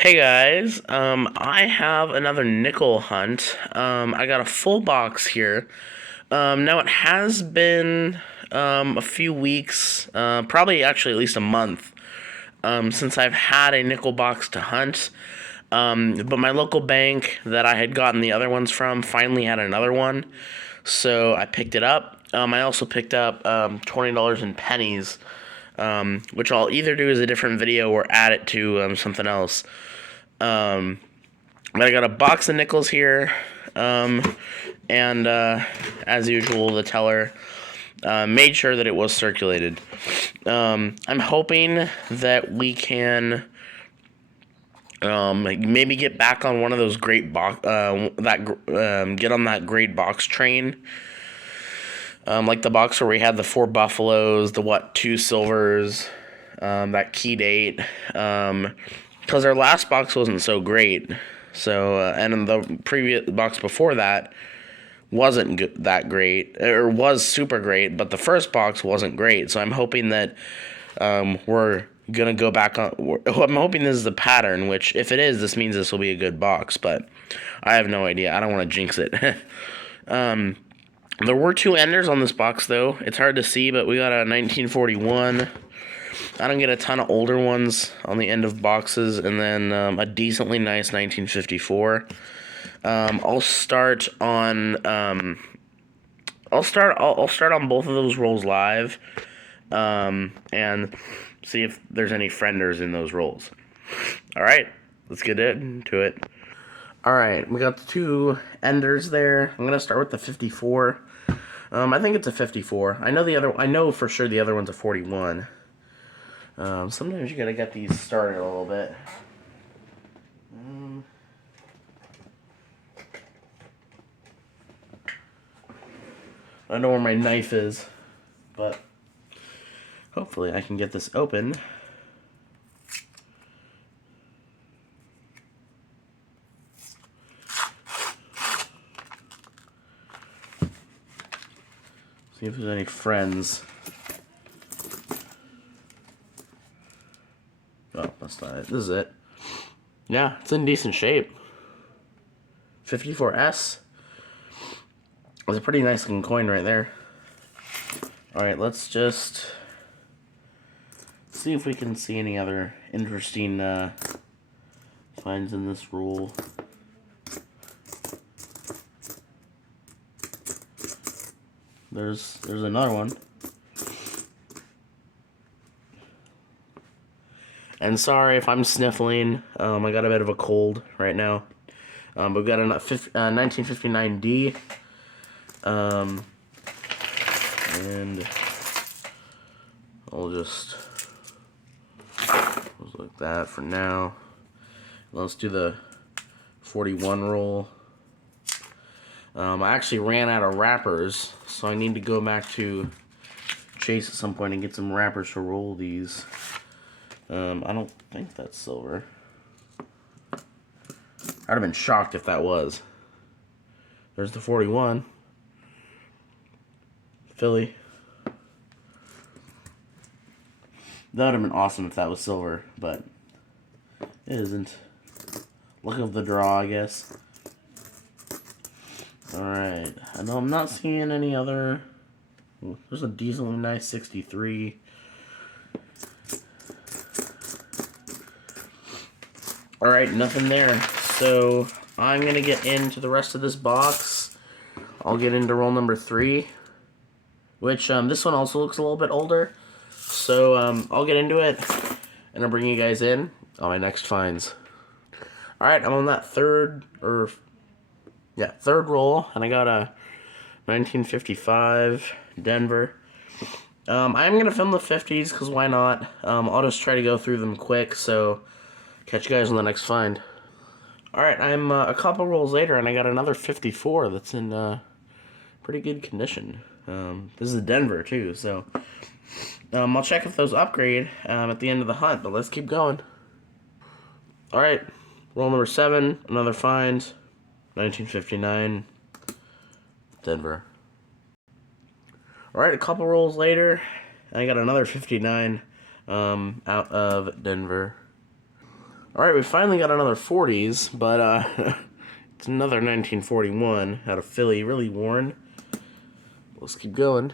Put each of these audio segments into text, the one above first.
Hey guys, I have another nickel hunt. I got a full box here. Now it has been a few weeks, probably actually at least a month, since I've had a nickel box to hunt. But my local bank that I had gotten the other ones from finally had another one, so I picked it up. I also picked up $20 in pennies, which I'll either do as a different video or add it to something else. But I got a box of nickels here, and as usual, the teller made sure that it was circulated. I'm hoping that we can maybe get back on one of those great box get on that great box train. Like the box where we had the 4 buffaloes, the two silvers, that key date. Because our last box wasn't so great. So, and the previous box before that wasn't that great, or was super great, but the first box wasn't great. So I'm hoping that we're gonna go back on. I'm hoping this is the pattern. Which, if it is, this means this will be a good box. But I have no idea. I don't want to jinx it. There were 2 enders on this box, though. It's hard to see, but we got a 1941. I don't get a ton of older ones on the end of boxes, and then a decently nice 1954. I'll start on I'll start on both of those rolls live, and see if there's any frienders in those rolls. All right, let's get into it. All right, we got the 2 enders there. I'm gonna start with the 54. I think it's a 54. I know for sure the other one's a 41. Sometimes you gotta get these started a little bit. I don't know where my knife is, but hopefully I can get this open. See if there's any friends. Oh, that's not it. This is it. Yeah, it's in decent shape. 54S. That's a pretty nice looking coin right there. Alright, let's just see if we can see any other interesting finds in this roll. There's another one. And sorry if I'm sniffling. I got a bit of a cold right now. We've got a 1959D. And I'll just like that for now. Let's do the 41 roll. I actually ran out of wrappers, so I need to go back to Chase at some point and get some wrappers to roll these. I don't think that's silver. I'd have been shocked if that was. There's the 41. Philly. That would have been awesome if that was silver, but it isn't. Luck of the draw, I guess. Alright. I know I'm not seeing any other. There's a decently nice 63. Alright, nothing there. So I'm going to get into the rest of this box. I'll get into roll number 3. Which, this one also looks a little bit older. So, I'll get into it. And I'll bring you guys in on my next finds. Alright, I'm on that third roll. And I got a 1955 Denver. I'm going to film the 50s, because why not? I'll just try to go through them quick, so catch you guys on the next find. Alright, I'm a couple rolls later, and I got another 54 that's in pretty good condition. This is Denver, too, so I'll check if those upgrade at the end of the hunt, but let's keep going. Alright, roll number 7, another find, 1959, Denver. Alright, a couple rolls later, I got another 59 out of Denver. Alright, we finally got another 40s, but it's another 1941 out of Philly, really worn. Let's keep going.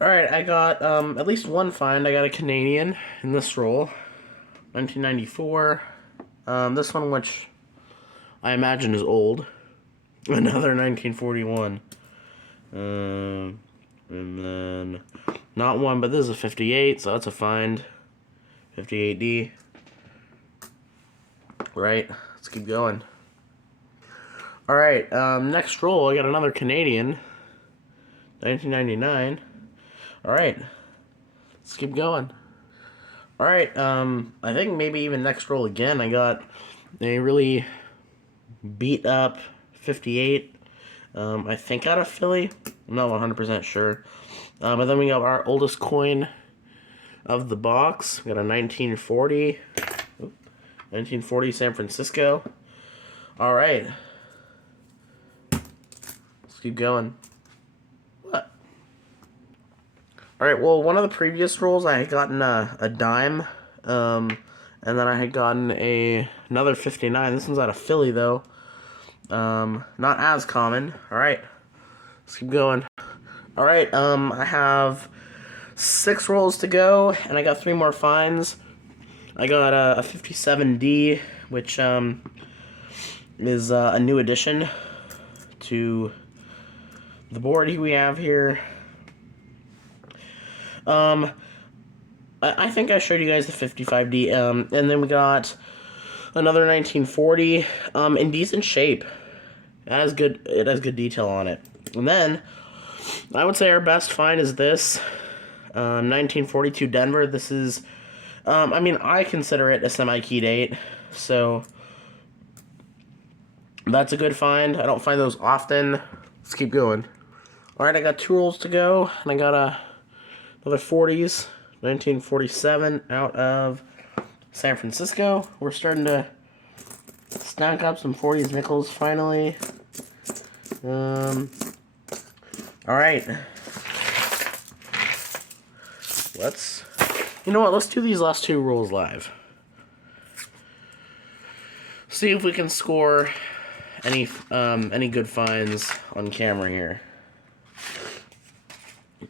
Alright, I got at least one find. I got a Canadian in this roll. 1994. This one, which I imagine is old. Another 1941. And then, not one, but this is a 58, so that's a find. 58D. Right, let's keep going. Alright, next roll, I got another Canadian. 1999. Alright, let's keep going. Alright, I think maybe even next roll again, I got a really beat up 58. I think out of Philly. I'm not 100% sure. But then we got our oldest coin of the box. We got a 1940. 1940 San Francisco. Alright. Let's keep going. What? Alright, well, one of the previous rolls I had gotten a dime. And then I had gotten another 59. This one's out of Philly, though. Not as common. Alright. Let's keep going. Alright, I have 6 rolls to go, and I got 3 more finds. I got a 57D, which is a new addition to the board we have here. I think I showed you guys the 55D, and then we got another 1940 in decent shape. It has good detail on it. And then I would say our best find is this 1942 Denver. This is I mean, I consider it a semi-key date, so that's a good find. I don't find those often. Let's keep going. Alright, I got 2 rolls to go, and I got another 40s, 1947 out of San Francisco. We're starting to stack up some 40s nickels finally. Alright. You know what, let's do these last 2 rolls live. See if we can score any good finds on camera here.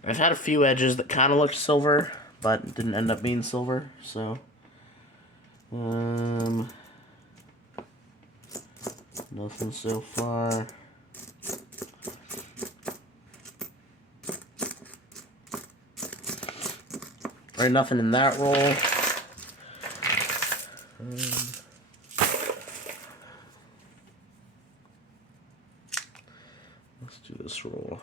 I've had a few edges that kind of looked silver, but didn't end up being silver, so nothing so far. Alright, nothing in that roll. Let's do this roll.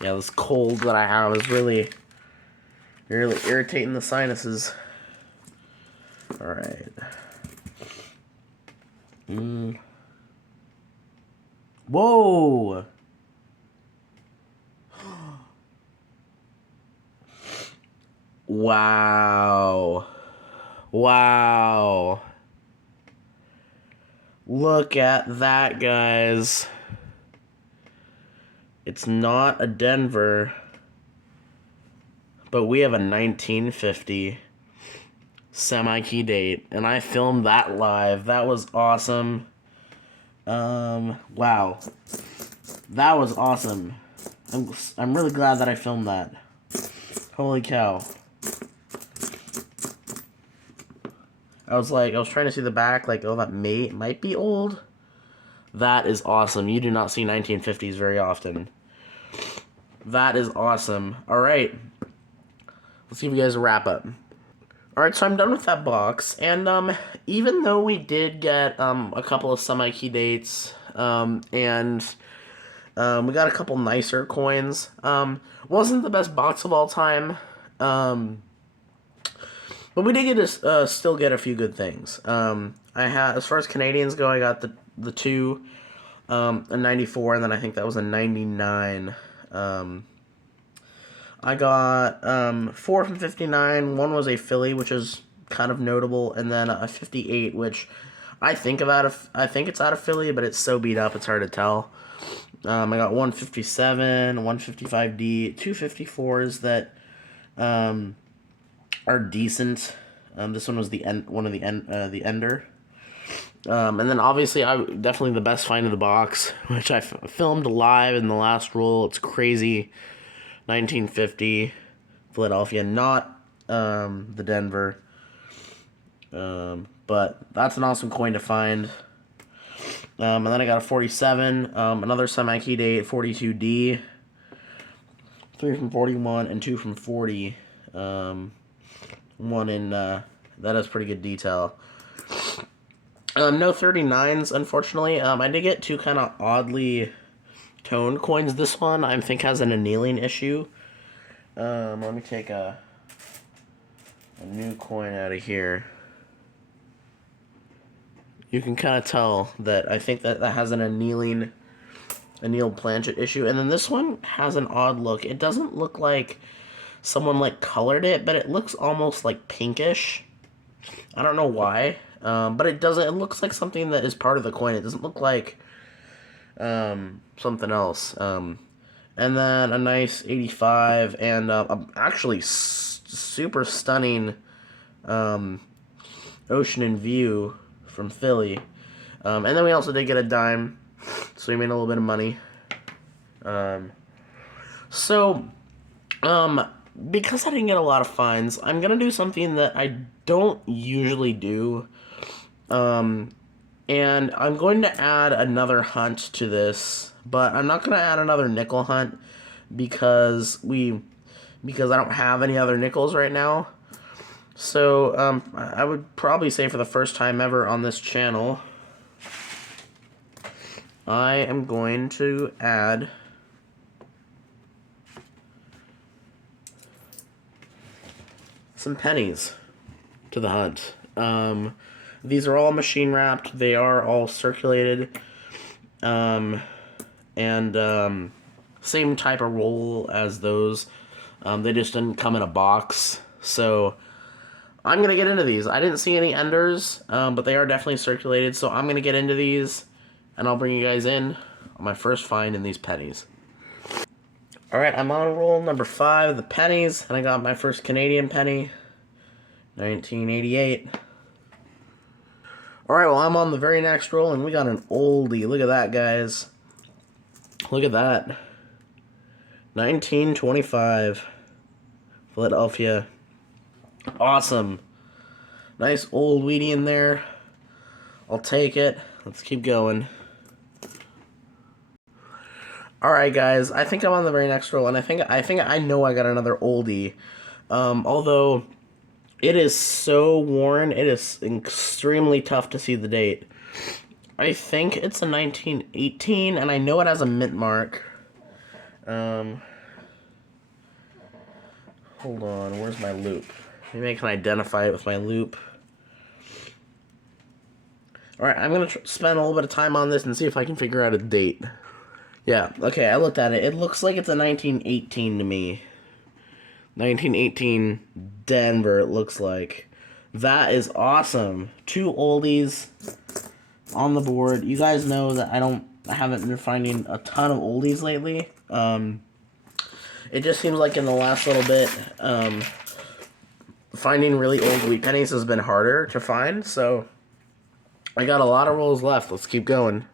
Yeah, this cold that I have is really irritating the sinuses. Alright. Whoa! Wow. Wow. Look at that, guys. It's not a Denver, but we have a 1950 semi-key date, and I filmed that live. That was awesome. Wow. That was awesome. I'm really glad that I filmed that. Holy cow. I was trying to see the back, like, oh, that might be old. That is awesome. You do not see 1950s very often. That is awesome. Alright. Let's give you guys a wrap up. Alright, so I'm done with that box. And, even though we did get, a couple of semi-key dates, and we got a couple nicer coins, wasn't the best box of all time, but we did get still get a few good things. As far as Canadians go, I got the 2, a 94, and then I think that was a 99. I got 4 from 59. One was a Philly, which is kind of notable, and then a 58, which I think it's out of Philly, but it's so beat up it's hard to tell. I got 157, 155D, 254s that are decent. This one was the one of the Ender. And then obviously, definitely the best find of the box, which I filmed live in the last roll. It's crazy. 1950 Philadelphia, not the Denver. But that's an awesome coin to find. And then I got a 47, another semi-key date, 42D, 3 from 41 and 2 from 40. One in, that has pretty good detail. No 39s, unfortunately. I did get 2 kind of oddly toned coins. This one, I think, has an annealing issue. Let me take a new coin out of here. You can kind of tell that I think that has an annealed planchet issue. And then this one has an odd look. It doesn't look like someone like colored it, but it looks almost like pinkish. I don't know why, but it doesn't. It looks like something that is part of the coin. It doesn't look like something else. And then a nice 85 and actually super stunning Ocean and View from Philly. And then we also did get a dime, so we made a little bit of money. Because I didn't get a lot of finds, I'm going to do something that I don't usually do. And I'm going to add another hunt to this, but I'm not going to add another nickel hunt because I don't have any other nickels right now. So, I would probably say for the first time ever on this channel, I am going to add some pennies to the hunt. These are all machine wrapped. They are all circulated. And same type of roll as those. They just didn't come in a box. So I'm going to get into these. I didn't see any enders, but they are definitely circulated. So I'm going to get into these, and I'll bring you guys in on my first find in these pennies. Alright, I'm on roll number 5, the pennies, and I got my first Canadian penny, 1988. Alright, well, I'm on the very next roll, and we got an oldie. Look at that, guys. Look at that. 1925. Philadelphia. Awesome. Nice old weedy in there. I'll take it. Let's keep going. Alright, guys. I think I'm on the very next roll, and I think I know I got another oldie. Although it is so worn, it is extremely tough to see the date. I think it's a 1918, and I know it has a mint mark. Hold on, where's my loop? Maybe I can identify it with my loop. Alright, I'm going to spend a little bit of time on this and see if I can figure out a date. Yeah, okay, I looked at it. It looks like it's a 1918 to me. 1918 Denver, it looks like. That is awesome. 2 oldies on the board. You guys know that I haven't been finding a ton of oldies lately. It just seems like in the last little bit, finding really old wheat pennies has been harder to find, so I got a lot of rolls left. Let's keep going.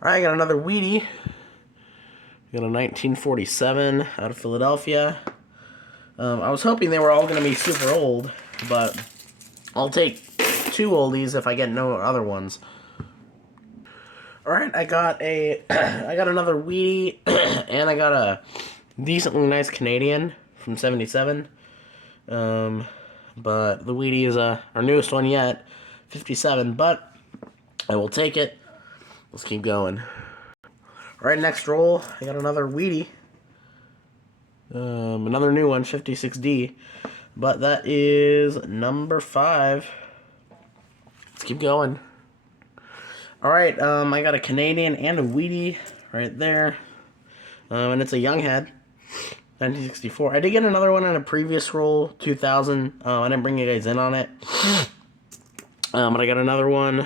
Alright, I got another wheatie. Got a 1947 out of Philadelphia. I was hoping they were all going to be super old, but I'll take 2 oldies if I get no other ones. Alright, I got another wheatie, and I got a decently nice Canadian from 77. But the wheatie is our newest one yet, 57, but I will take it. Let's keep going. Alright, next roll, I got another wheatie. Another new one, 56D. But that is number 5. Let's keep going. Alright, I got a Canadian and a wheatie right there. And it's a young head, 1964. I did get another one in a previous roll, 2000. I didn't bring you guys in on it. But I got another one,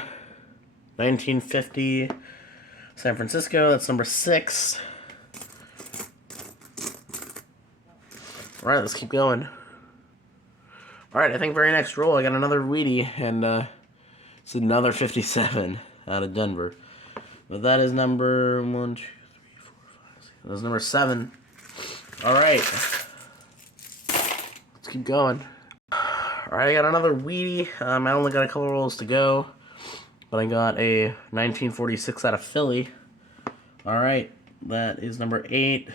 1950, San Francisco. That's number 6. Alright, let's keep going. Alright, I think very next roll I got another Weedy, and it's another 57 out of Denver. But that is number 1, 2, 3, 4, 5, 6. That's number 7. Alright. Let's keep going. Alright, I got another Weedy. I only got a couple rolls to go. But I got a 1946 out of Philly. Alright, that is number 8.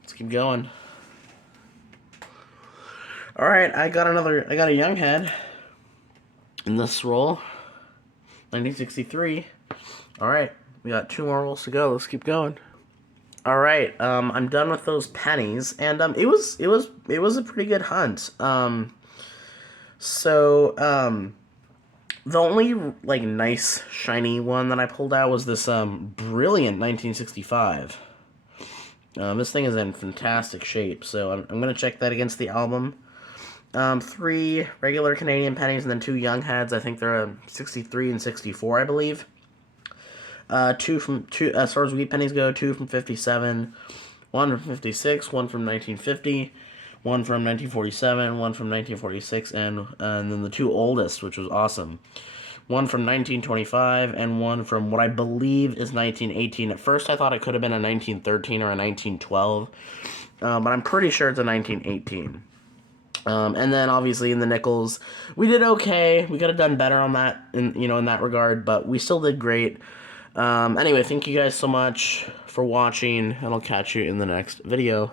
Let's keep going. Alright, I got a young head in this roll. 1963. Alright, we got 2 more rolls to go. Let's keep going. Alright, I'm done with those pennies, and it was a pretty good hunt. The only like nice shiny one that I pulled out was this brilliant 1965. This thing is in fantastic shape, so I'm gonna check that against the album. 3 regular Canadian pennies and then 2 young heads. I think they're 63 and 64, I believe. 2 as far as wheat pennies go, 2 from 57, 1 from 56, 1 from 1950, 1 from 1947, 1 from 1946, and then the 2 oldest, which was awesome. 1 from 1925, and 1 from what I believe is 1918. At first, I thought it could have been a 1913 or a 1912, but I'm pretty sure it's a 1918. And then obviously in the nickels, we did okay. We could have done better on that, in that regard, but we still did great. Anyway, thank you guys so much for watching, and I'll catch you in the next video.